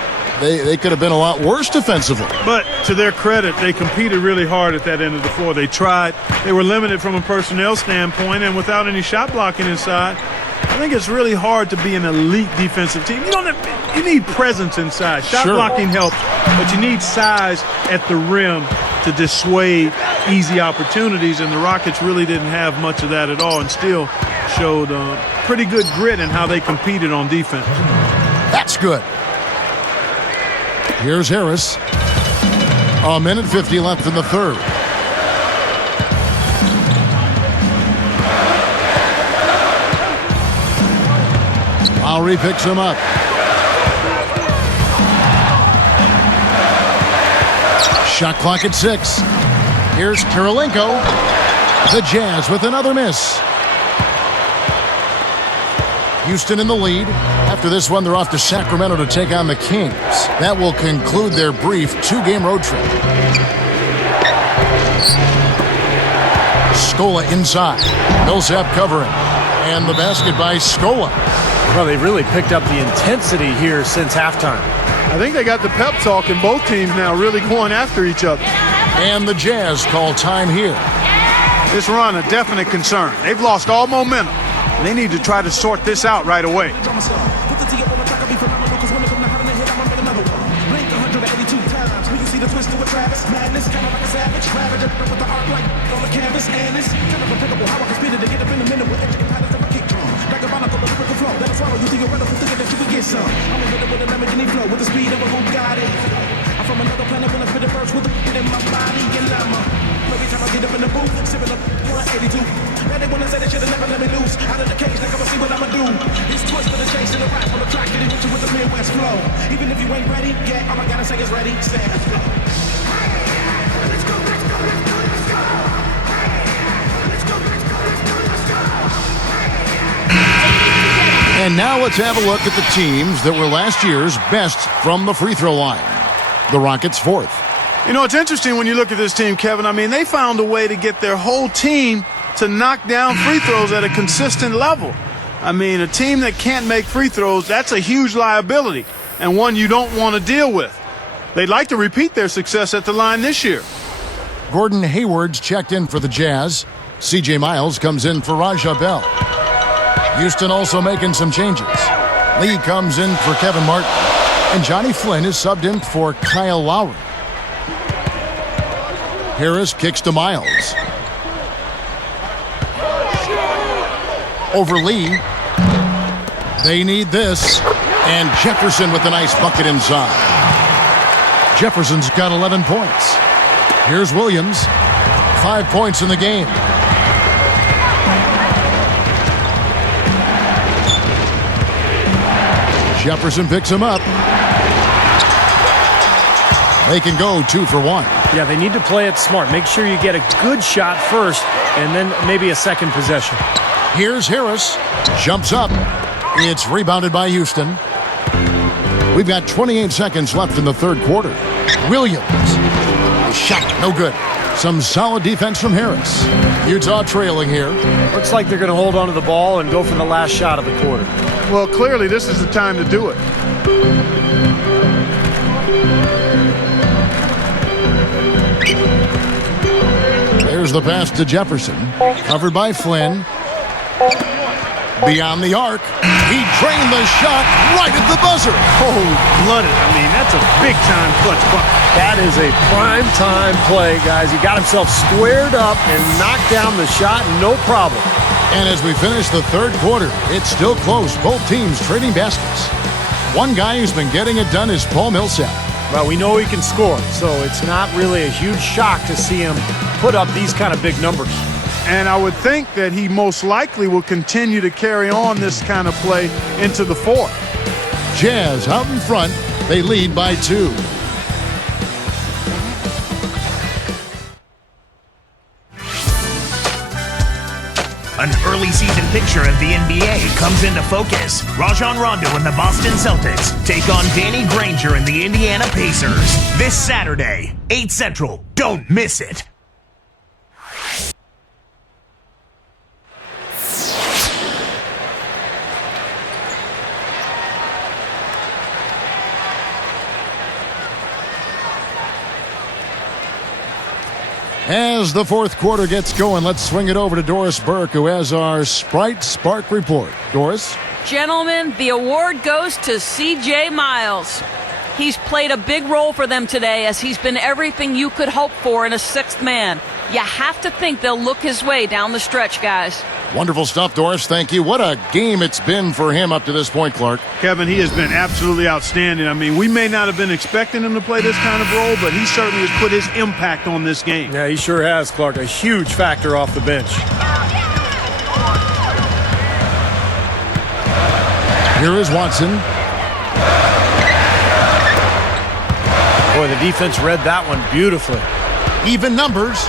they could have been a lot worse defensively. But to their credit, they competed really hard at that end of the floor. They tried. They were limited from a personnel standpoint, and without any shot blocking inside, I think it's really hard to be an elite defensive team. You need presence inside. Shot blocking helps, but you need size at the rim to dissuade easy opportunities, and the Rockets really didn't have much of that at all and still showed pretty good grit in how they competed on defense. That's good. Here's Harris. A minute 50 left in the third. Lowry picks him up. Shot clock at 6. Here's Kirilenko. The Jazz with another miss. Houston in the lead. After this one, they're off to Sacramento to take on the Kings. That will conclude their brief 2-game road trip. Scola inside. Millsap covering. And the basket by Scola. Well, they really picked up the intensity here since halftime. I think they got the pep talk in both teams now, really going after each other. And the Jazz call time here. This run, a definite concern. They've lost all momentum. They need to try to sort this out right away. From another planet when I spit a verse with a bit in my body and every time I get up in the booth, sipping up 182. Now they wanna say they should've never let me loose. Out of the cage, they come and see what I'ma do. It's twist for the chase and the rap on the track, getting into with the Midwest flow. Even if you ain't ready, yeah, all I gotta say is ready, set, let's go. Let's go, let's go, let's go, let's go. Let's go, let's go, let's go, let's go. And now let's have a look at the teams that were last year's best from the free throw line. The Rockets 4th. You know, it's interesting when you look at this team, Kevin. I mean, they found a way to get their whole team to knock down free throws at a consistent level. I mean, a team that can't make free throws, that's a huge liability and one you don't want to deal with. They'd like to repeat their success at the line this year. Gordon Hayward's checked in for the Jazz. C.J. Miles comes in for Raja Bell. Houston also making some changes. Lee comes in for Kevin Martin. And Johnny Flynn is subbed in for Kyle Lowry. Harris kicks to Miles. Over Lee. They need this. And Jefferson with a nice bucket inside. Jefferson's got 11 points. Here's Williams. 5 points in the game. Jefferson picks him up. They can go 2 for 1. Yeah, they need to play it smart. Make sure you get a good shot first and then maybe a second possession. Here's Harris. Jumps up. It's rebounded by Houston. We've got 28 seconds left in the third quarter. Williams. Shot. No good. Some solid defense from Harris. Utah trailing here. Looks like they're going to hold on to the ball and go for the last shot of the quarter. Well, clearly this is the time to do it. There's the pass to Jefferson. Covered by Flynn. Beyond the arc. He drained the shot right at the buzzer. Cold-blooded. I mean, that's a big-time clutch bucket. That is a prime-time play, guys. He got himself squared up and knocked down the shot, no problem. And as we finish the third quarter, it's still close. Both teams trading baskets. One guy who's been getting it done is Paul Millsap. Well, we know he can score, so it's not really a huge shock to see him put up these kind of big numbers. And I would think that he most likely will continue to carry on this kind of play into the fourth. Jazz out in front. They lead by 2. An early season picture of the NBA comes into focus. Rajon Rondo and the Boston Celtics take on Danny Granger and the Indiana Pacers this Saturday, 8 Central. Don't miss it. As the fourth quarter gets going, let's swing it over to Doris Burke, who has our Sprite Spark report. Doris? Gentlemen, the award goes to C.J. Miles. He's played a big role for them today as he's been everything you could hope for in a sixth man. You have to think they'll look his way down the stretch, guys. Wonderful stuff, Doris. Thank you. What a game it's been for him up to this point, Clark. Kevin, he has been absolutely outstanding. I mean, we may not have been expecting him to play this kind of role, but he certainly has put his impact on this game. Yeah, he sure has, Clark. A huge factor off the bench. Here is Watson. Boy, the defense read that one beautifully. Even numbers.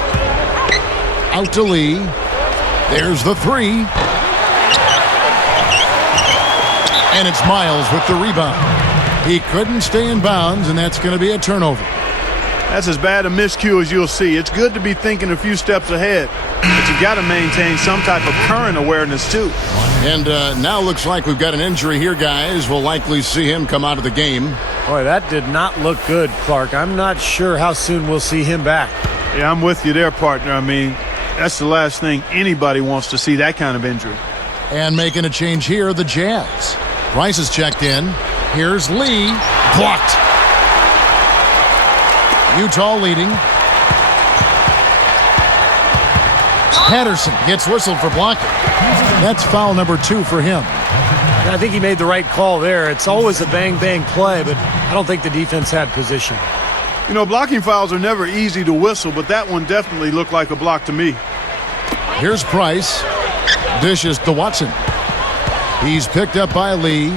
Out to Lee. There's the 3. And it's Miles with the rebound. He couldn't stay in bounds, and that's going to be a turnover. That's as bad a miscue as you'll see. It's good to be thinking a few steps ahead, but you got to maintain some type of current awareness, too. And now looks like we've got an injury here, guys. We'll likely see him come out of the game. Boy, that did not look good, Clark. I'm not sure how soon we'll see him back. Yeah, I'm with you there, partner. I mean, that's the last thing anybody wants to see, that kind of injury. And making a change here, the Jazz. Price is checked in. Here's Lee. Blocked. Utah leading. Patterson gets whistled for blocking. That's foul number 2 for him. I think he made the right call there. It's always a bang-bang play, but I don't think the defense had position. You know, blocking fouls are never easy to whistle, but that one definitely looked like a block to me. Here's Price. Dishes to Watson. He's picked up by Lee.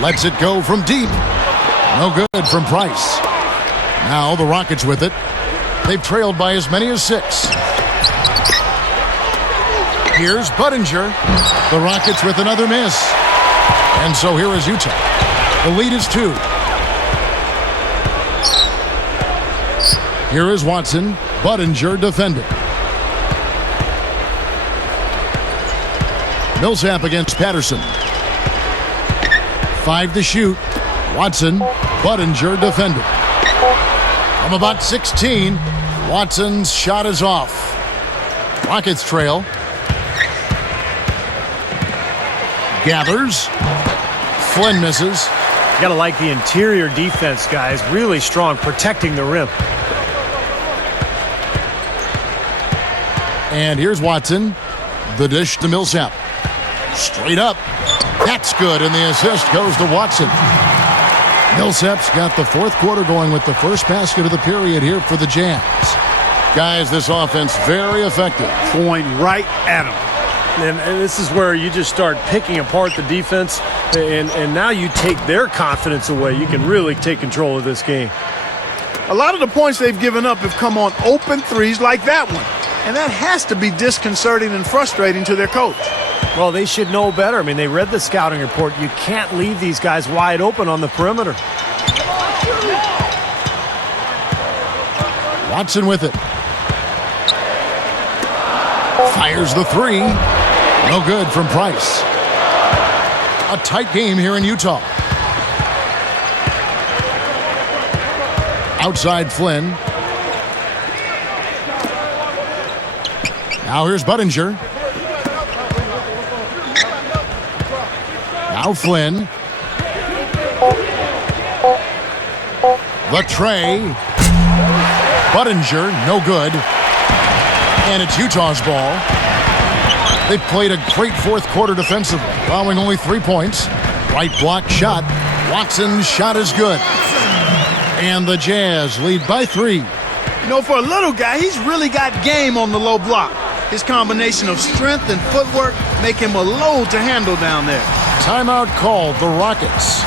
Lets it go from deep. No good from Price. Now the Rockets with it. They've trailed by as many as 6. Here's Budinger. The Rockets with another miss. And so here is Utah. The lead is 2. Here is Watson. Budinger defending. Millsap against Patterson. 5 to shoot. Watson. Budinger defending. From about 16, Watson's shot is off. Rockets trail. Gathers. Flynn misses. You gotta like the interior defense, guys. Really strong, protecting the rim. And here's Watson. The dish to Millsap. Straight up. That's good, and the assist goes to Watson. Millsap's got the fourth quarter going with the first basket of the period here for the Jazz. Guys, this offense very effective. Going right at him. And this is where you just start picking apart the defense, and now you take their confidence away. You can really take control of this game. A lot of the points they've given up have come on open threes like that one. And that has to be disconcerting and frustrating to their coach. Well, they should know better. I mean, they read the scouting report. You can't leave these guys wide open on the perimeter. Watson with it. Fires the three. No good from Price. A tight game here in Utah. Outside Flynn. Now here's Budinger. Now Flynn. The tray. Budinger, no good. And it's Utah's ball. They've played a great fourth quarter defensively, allowing only 3 points. Right block shot. Watson's shot is good. And the Jazz lead by 3. You know, for a little guy, he's really got game on the low block. His combination of strength and footwork make him a load to handle down there. Timeout called, the Rockets.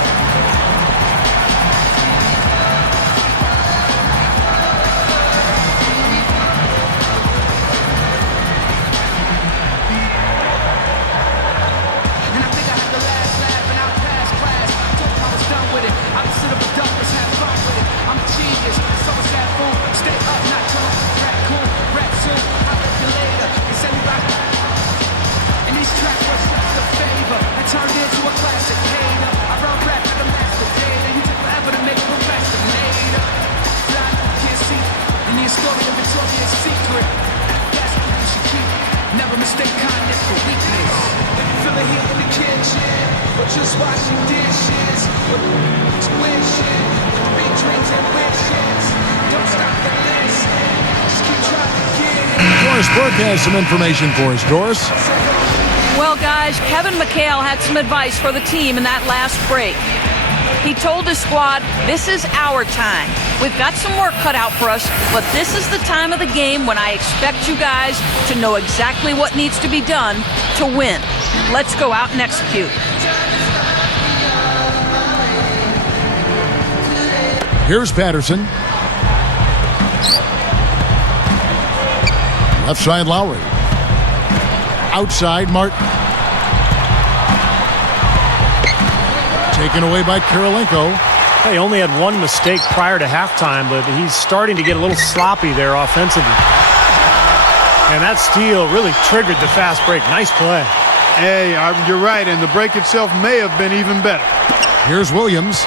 Has some information for us, Doris. Well, guys, Kevin McHale had some advice for the team in that last break. He told his squad, this is our time. We've got some work cut out for us, but this is the time of the game when I expect you guys to know exactly what needs to be done to win. Let's go out and execute. Here's Patterson. Left side, Lowry. Outside, Martin. Taken away by Kirilenko. He only had one mistake prior to halftime, but he's starting to get a little sloppy there offensively. And that steal really triggered the fast break. Nice play. Hey, you're right, and the break itself may have been even better. Here's Williams.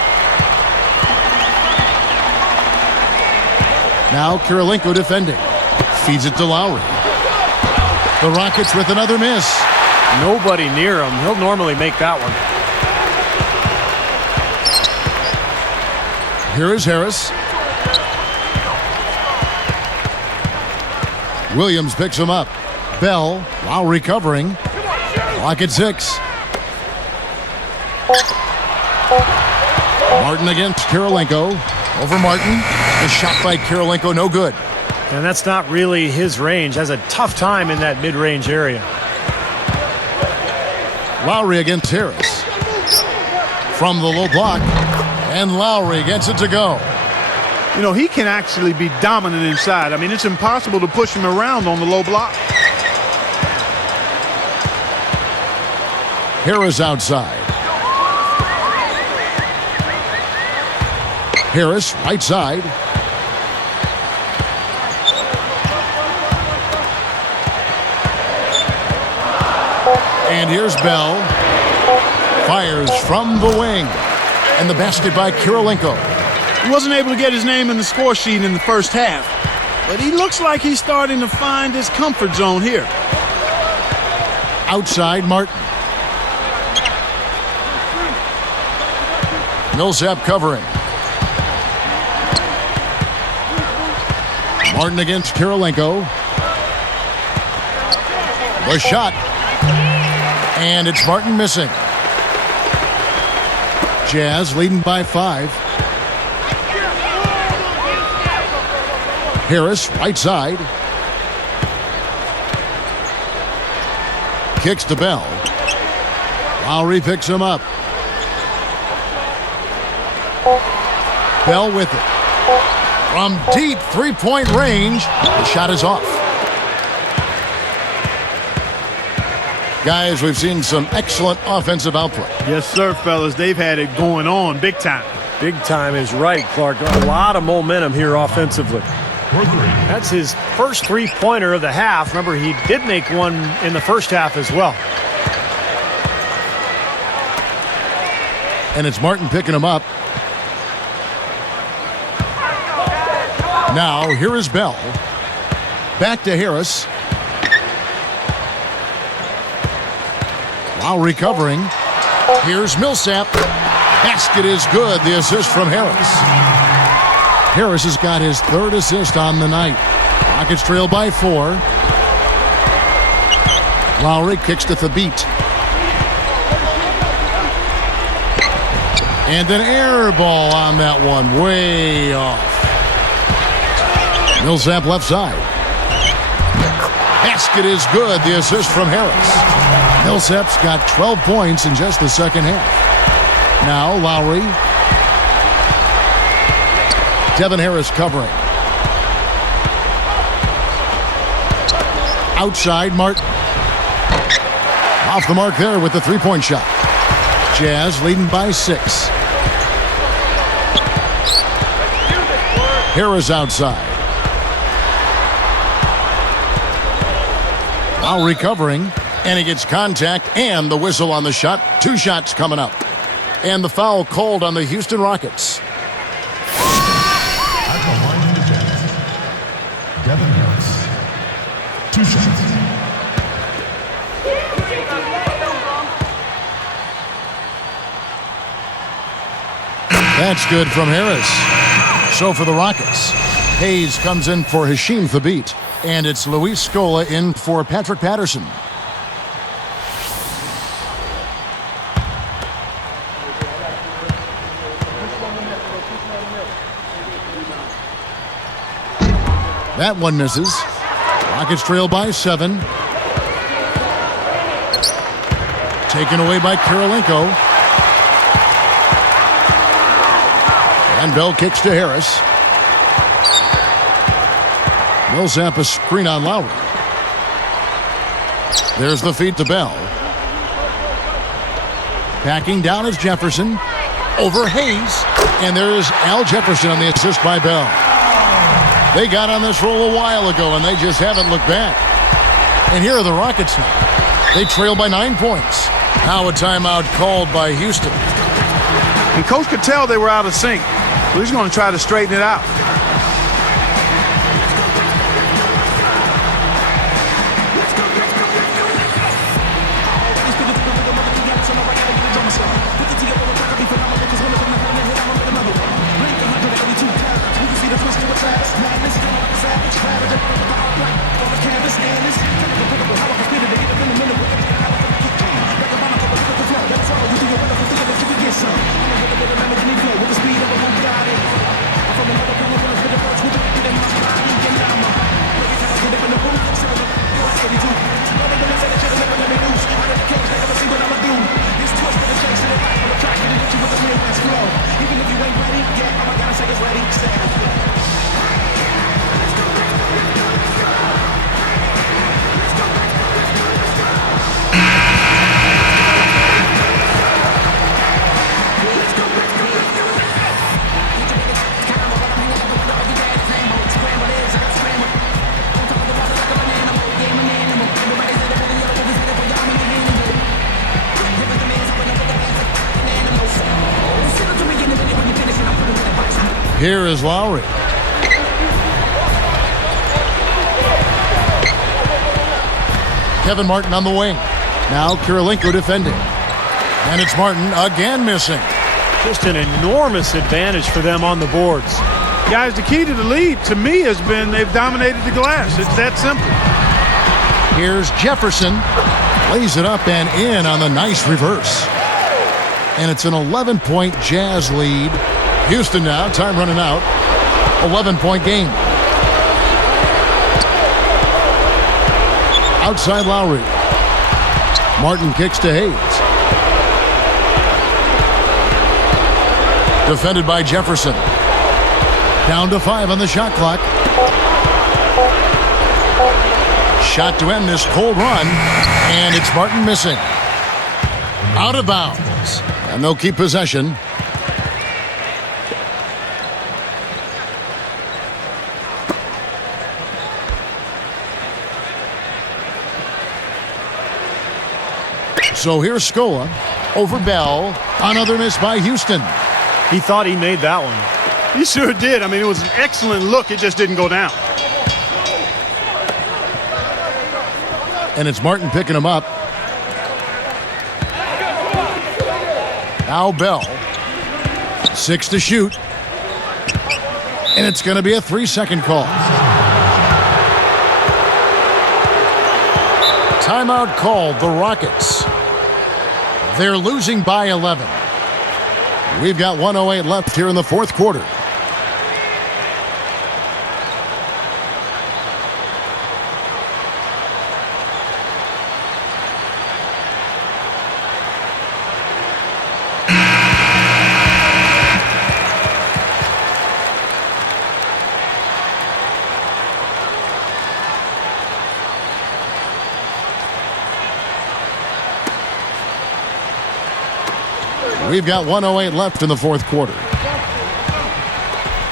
Now Kirilenko defending. Feeds it to Lowry. The Rockets with another miss. Nobody near him. He'll normally make that one. Here is Harris. Williams picks him up. Bell, Lowry covering. Clock at 6. Martin against Kirilenko. Over Martin. The shot by Kirilenko, no good. And that's not really his range. Has a tough time in that mid-range area. Lowry against Harris. From the low block. And Lowry gets it to go. You know, he can actually be dominant inside. I mean, it's impossible to push him around on the low block. Harris outside. Harris, right side. And here's Bell. Fires from the wing. And the basket by Kirilenko. He wasn't able to get his name in the score sheet in the first half, but he looks like he's starting to find his comfort zone here. Outside, Martin. Millsap covering. Martin against Kirilenko. The shot. And it's Martin missing. Jazz leading by 5. Harris, right side. Kicks to Bell. Lowry picks him up. Bell with it. From deep three-point range, the shot is off. Guys, we've seen some excellent offensive output. Yes, sir, fellas. They've had it going on big time. Big time is right, Clark. A lot of momentum here offensively. For three. That's his first three-pointer of the half. Remember, he did make one in the first half as well. And it's Martin picking him up. Now, here is Bell. Back to Harris. While recovering, here's Millsap. Basket is good. The assist from Harris. Harris has got his third assist on the night. Rockets trail by 4. Lowry kicks to Thabit. And an air ball on that one. Way off. Millsap left side. Basket is good. The assist from Harris. Millsap's got 12 points in just the second half. Now Lowry. Devin Harris covering. Outside, Martin. Off the mark there with the three-point shot. Jazz leading by 6. Harris outside. Now recovering, and he gets contact and the whistle on the shot. 2 shots coming up. And the foul called on the Houston Rockets. At the line of the Jazz, Devin Harris. 2 shots. That's good from Harris. So for the Rockets, Hayes comes in for Hasheem Thabit, and it's Luis Scola in for Patrick Patterson. That one misses. Rockets trail by 7. Taken away by Kirilenko. And Bell kicks to Harris. Millsap a screen on Lowry. There's the feed to Bell. Backing down is Jefferson. Over Hayes. And there's Al Jefferson on the assist by Bell. They got on this roll a while ago, and they just haven't looked back. And here are the Rockets now. They trail by 9 points. Now a timeout called by Houston. And Coach could tell they were out of sync. So he's going to try to straighten it out. Here is Lowry. Kevin Martin on the wing. Now Kirilenko defending. And it's Martin again missing. Just an enormous advantage for them on the boards. Guys, the key to the lead, to me, has been they've dominated the glass. It's that simple. Here's Jefferson. Lays it up and in on the nice reverse. And it's an 11-point Jazz lead. Houston now, time running out. 11-point game. Outside Lowry. Martin kicks to Hayes. Defended by Jefferson. Down to 5 on the shot clock. Shot to end this cold run, and it's Martin missing. Out of bounds, and they'll keep possession. So here's Scola over Bell. Another miss by Houston. He thought he made that one. He sure did. I mean, it was an excellent look. It just didn't go down. And it's Martin picking him up. Now Bell. 6 to shoot. And it's going to be a 3-second call. Timeout called, the Rockets. They're losing by 11. We've got 1:08 left here in the fourth quarter. We've got 1:08 left in the fourth quarter.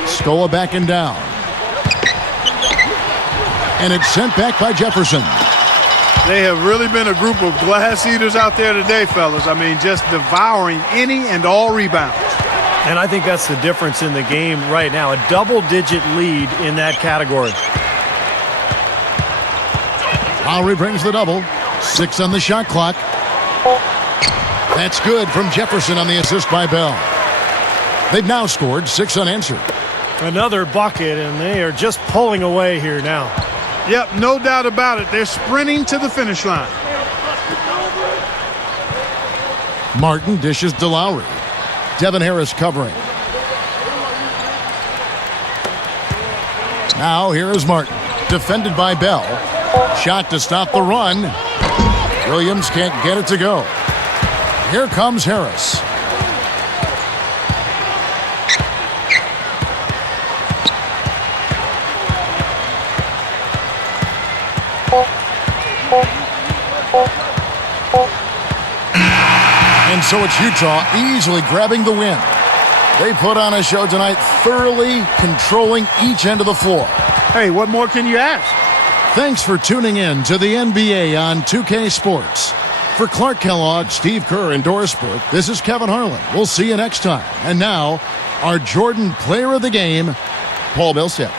Scola backing down. And it's sent back by Jefferson. They have really been a group of glass eaters out there today, fellas. I mean, just devouring any and all rebounds. And I think that's the difference in the game right now. A double-digit lead in that category. Lowry brings the double. 6 on the shot clock. That's good from Jefferson on the assist by Bell. They've now scored 6 unanswered. Another bucket, and they are just pulling away here now. Yep, no doubt about it. They're sprinting to the finish line. Martin dishes to Lowry. Devin Harris covering. Now here is Martin. Defended by Bell. Shot to stop the run. Williams can't get it to go. Here comes Harris. And so it's Utah easily grabbing the win. They put on a show tonight, thoroughly controlling each end of the floor. Hey, what more can you ask? Thanks for tuning in to the NBA on 2K Sports. For Clark Kellogg, Steve Kerr, and Doris Burke, this is Kevin Harlan. We'll see you next time. And now, our Jordan Player of the Game, Paul Millsap.